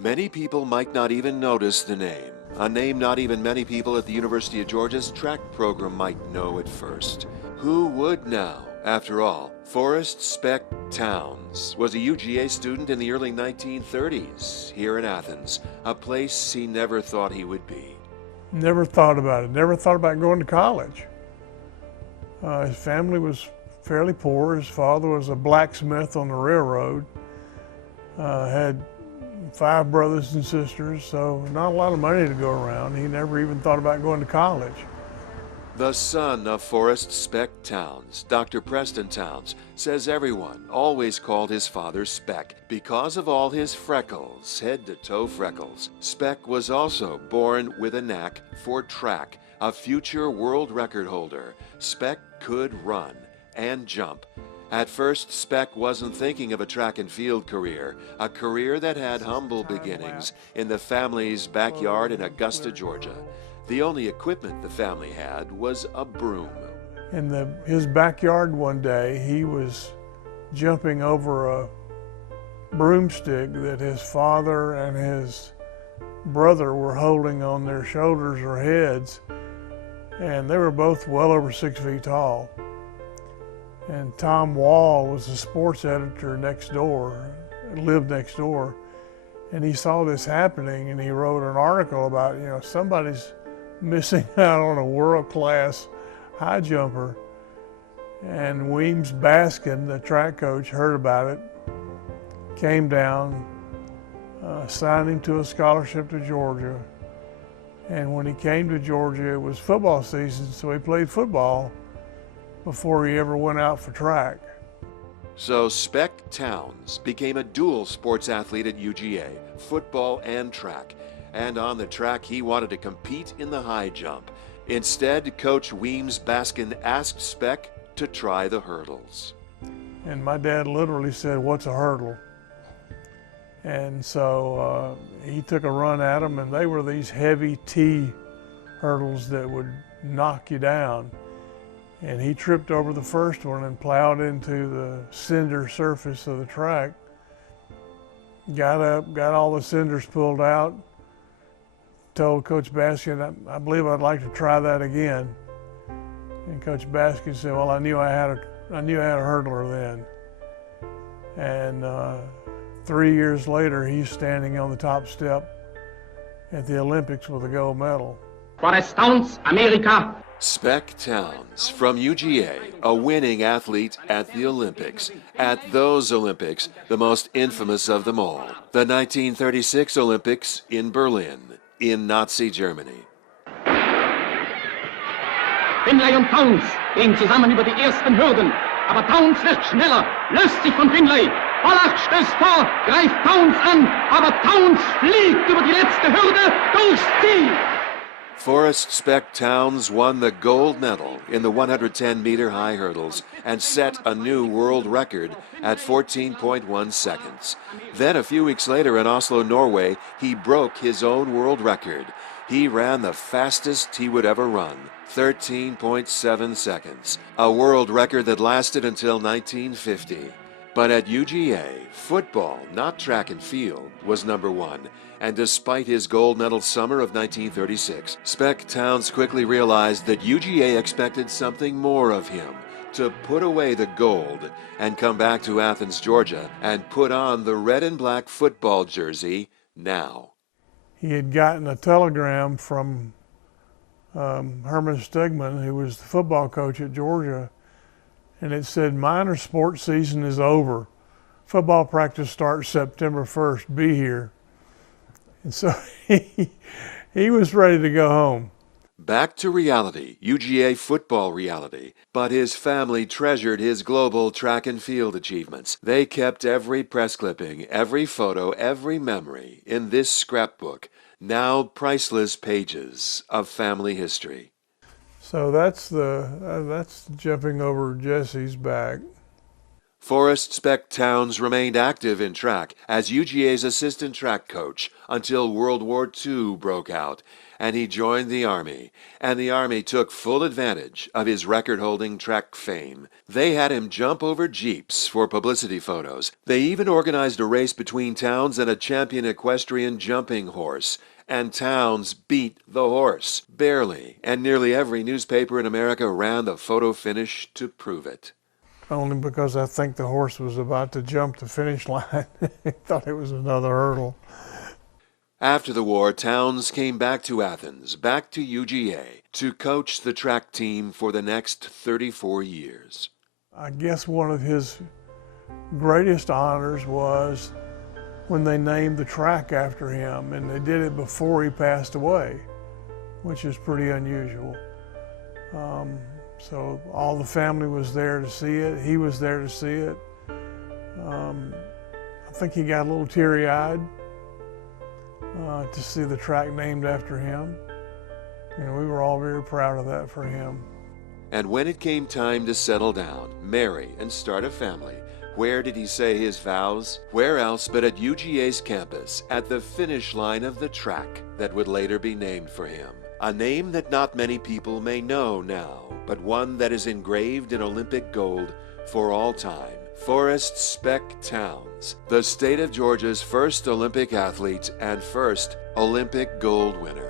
Many people might not even notice the name, a name not even many people at the University of Georgia's track program might know at first. Who would now? After all, Forrest Spec Towns was a UGA student in the early 1930s here in Athens, a place he never thought he would be. Never thought about it, never thought about going to college. His family was fairly poor. His father was a blacksmith on the railroad, had 5 brothers and sisters, so not a lot of money to go around. He never even thought about going to college. The son of Forrest Spec Towns, Dr. Preston Towns, says everyone always called his father Spec because of all his freckles, head-to-toe freckles. Spec was also born with a knack for track, a future world record holder. Spec could run and jump. At first, Spec wasn't thinking of a track and field career, a career that had humble beginnings in the family's backyard in Augusta, Georgia. The only equipment the family had was a broom. In his backyard one day, he was jumping over a broomstick that his father and his brother were holding on their shoulders or heads, and they were both well over 6 feet tall. And Tom Wall was the sports editor next door, lived next door, and he saw this happening and he wrote an article about, somebody's missing out on a world-class high jumper. And Weems Baskin, the track coach, heard about it, came down, signed him to a scholarship to Georgia. And when he came to Georgia, it was football season, so he played football before he ever went out for track. So Spec Towns became a dual sports athlete at UGA, football and track. And on the track, he wanted to compete in the high jump. Instead, Coach Weems Baskin asked Spec to try the hurdles. And my dad literally said, "What's a hurdle?" And so he took a run at them, and they were these heavy T hurdles that would knock you down. And he tripped over the first one and plowed into the cinder surface of the track. Got up, got all the cinders pulled out, told Coach Baskin, I believe I'd like to try that again. And Coach Baskin said, well, I knew I had a hurdler then. And 3 years later, he's standing on the top step at the Olympics with a gold medal. Forrest Towns, America. Spec Towns from UGA, a winning athlete at the Olympics. At those Olympics, the most infamous of them all, the 1936 Olympics in Berlin, in Nazi Germany. Finlay und Towns gehen zusammen über die ersten Hürden. Aber Towns wird schneller, löst sich von Finlay. Pollard stößt vor, greift Towns an, aber Towns fliegt über die letzte Hürde durchs Ziel. Forrest Spec Towns won the gold medal in the 110-meter high hurdles and set a new world record at 14.1 seconds. Then a few weeks later in Oslo, Norway, he broke his own world record. He ran the fastest he would ever run, 13.7 seconds, a world record that lasted until 1950. But at UGA, football, not track and field, was number one. And despite his gold medal summer of 1936, Spec Towns quickly realized that UGA expected something more of him, to put away the gold and come back to Athens, Georgia, and put on the red and black football jersey now. He had gotten a telegram from Herman Stegman, who was the football coach at Georgia, and it said, minor sports season is over. Football practice starts September 1st, be here. And so he was ready to go home. Back to reality, UGA football reality. But his family treasured his global track and field achievements. They kept every press clipping, every photo, every memory in this scrapbook, now priceless pages of family history. So that's jumping over Jesse's back. Forrest Spec Towns remained active in track as UGA's assistant track coach until World War II broke out, and he joined the Army. And the Army took full advantage of his record-holding track fame. They had him jump over jeeps for publicity photos. They even organized a race between Towns and a champion equestrian jumping horse. And Towns beat the horse, barely, and nearly every newspaper in America ran the photo finish to prove it. Only because I think the horse was about to jump the finish line. He thought it was another hurdle. After the war, Towns came back to Athens, back to UGA, to coach the track team for the next 34 years. I guess one of his greatest honors was when they named the track after him, and they did it before he passed away, which is pretty unusual. So all the family was there to see it. He was there to see it. I think he got a little teary-eyed to see the track named after him. We were all very proud of that for him. And when it came time to settle down, marry, and start a family, where did he say his vows? Where else but at UGA's campus, at the finish line of the track that would later be named for him. A name that not many people may know now, but one that is engraved in Olympic gold for all time. Forrest Spec Towns, the state of Georgia's first Olympic athlete and first Olympic gold winner.